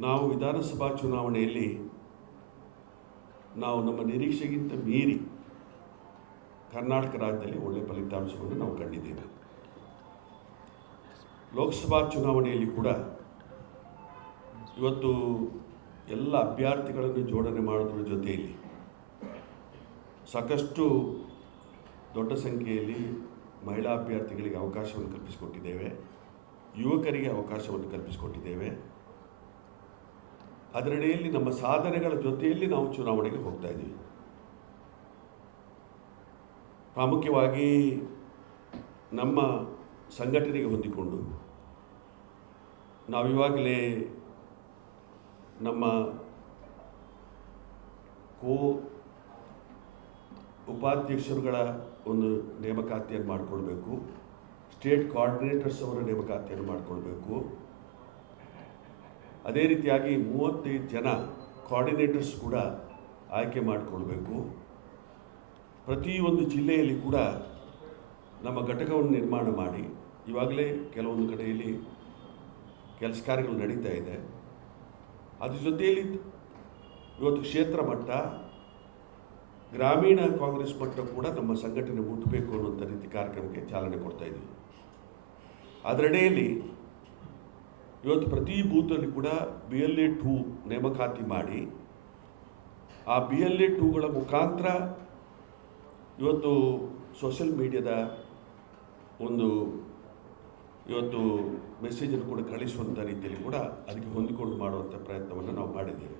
ನಾವು ವಿಧಾನಸಭಾ ಚುನಾವಣೆಯಲ್ಲಿ ನಾವು ನಮ್ಮ ನಿರೀಕ್ಷೆಗಿಂತ ಮೀರಿ ಕರ್ನಾಟಕ ರಾಜ್ಯದಲ್ಲಿ ಒಳ್ಳೆಯ ಫಲಿತಾಂಶವನ್ನು ನಾವು ಕಂಡಿದ್ದೇವೆ. ಲೋಕಸಭಾ ಚುನಾವಣೆಯಲ್ಲಿ ಕೂಡ ಇವತ್ತು ಎಲ್ಲ ಅಭ್ಯರ್ಥಿಗಳನ್ನು ಜೋಡಣೆ ಮಾಡೋದ್ರ ಜೊತೆಯಲ್ಲಿ ಸಾಕಷ್ಟು ದೊಡ್ಡ ಸಂಖ್ಯೆಯಲ್ಲಿ ಮಹಿಳಾ ಅಭ್ಯರ್ಥಿಗಳಿಗೆ ಅವಕಾಶವನ್ನು ಕಲ್ಪಿಸಿಕೊಟ್ಟಿದ್ದೇವೆ. ಯುವಕರಿಗೆ ಅವಕಾಶವನ್ನು ಕಲ್ಪಿಸಿಕೊಟ್ಟಿದ್ದೇವೆ. ಅದರಡಿಯಲ್ಲಿ ನಮ್ಮ ಸಾಧನೆಗಳ ಜೊತೆಯಲ್ಲಿ ನಾವು ಚುನಾವಣೆಗೆ ಹೋಗ್ತಾ ಇದ್ದೀವಿ. ಪ್ರಾಮುಖ್ಯವಾಗಿ ನಮ್ಮ ಸಂಘಟನೆಗೆ ಹೊಂದಿಕೊಂಡು ನಾವಿವಾಗಲೇ ನಮ್ಮ ಕೋ ಉಪಾಧ್ಯಕ್ಷರುಗಳ ಒಂದು ನೇಮಕಾತಿಯನ್ನು ಮಾಡಿಕೊಳ್ಬೇಕು, ಸ್ಟೇಟ್ ಕೋಆರ್ಡಿನೇಟರ್ಸ್ ಅವರ ನೇಮಕಾತಿಯನ್ನು ಮಾಡಿಕೊಳ್ಬೇಕು. ಅದೇ ರೀತಿಯಾಗಿ ಮೂವತ್ತೈದು ಜನ ಕೋಆರ್ಡಿನೇಟರ್ಸ್ ಕೂಡ ಆಯ್ಕೆ ಮಾಡಿಕೊಳ್ಬೇಕು. ಪ್ರತಿಯೊಂದು ಜಿಲ್ಲೆಯಲ್ಲಿ ಕೂಡ ನಮ್ಮ ಘಟಕವನ್ನು ನಿರ್ಮಾಣ ಮಾಡಿ, ಇವಾಗಲೇ ಕೆಲವೊಂದು ಕಡೆಯಲ್ಲಿ ಕೆಲಸ ಕಾರ್ಯಗಳು ನಡೀತಾ ಇದೆ. ಅದ್ರ ಜೊತೆಯಲ್ಲಿ ಇವತ್ತು ಕ್ಷೇತ್ರ ಮಟ್ಟ, ಗ್ರಾಮೀಣ ಕಾಂಗ್ರೆಸ್ ಮಟ್ಟ ಕೂಡ ನಮ್ಮ ಸಂಘಟನೆ ಮುಟ್ಟಬೇಕು ಅನ್ನುವಂಥ ರೀತಿ ಕಾರ್ಯಕ್ರಮಕ್ಕೆ ಚಾಲನೆ ಕೊಡ್ತಾ ಇದ್ದೀವಿ ಅದರಡಿಯಲ್ಲಿ ಇವತ್ತು ಪ್ರತಿ ಬೂತಲ್ಲಿ ಕೂಡ ಬಿ ಎಲ್ ಎ ಟೂ ನೇಮಕಾತಿ ಮಾಡಿ, ಆ ಬಿ ಎಲ್ ಎ ಟೂಗಳ ಮುಖಾಂತರ ಇವತ್ತು ಸೋಷಿಯಲ್ ಮೀಡಿಯಾದ ಒಂದು ಇವತ್ತು ಮೆಸೇಜನ್ನು ಕೂಡ ಕಳಿಸುವಂಥ ರೀತಿಯಲ್ಲಿ ಕೂಡ ಅದಕ್ಕೆ ಹೊಂದಿಕೊಂಡು ಮಾಡುವಂಥ ಪ್ರಯತ್ನವನ್ನು ನಾವು ಮಾಡಿದ್ದೇವೆ.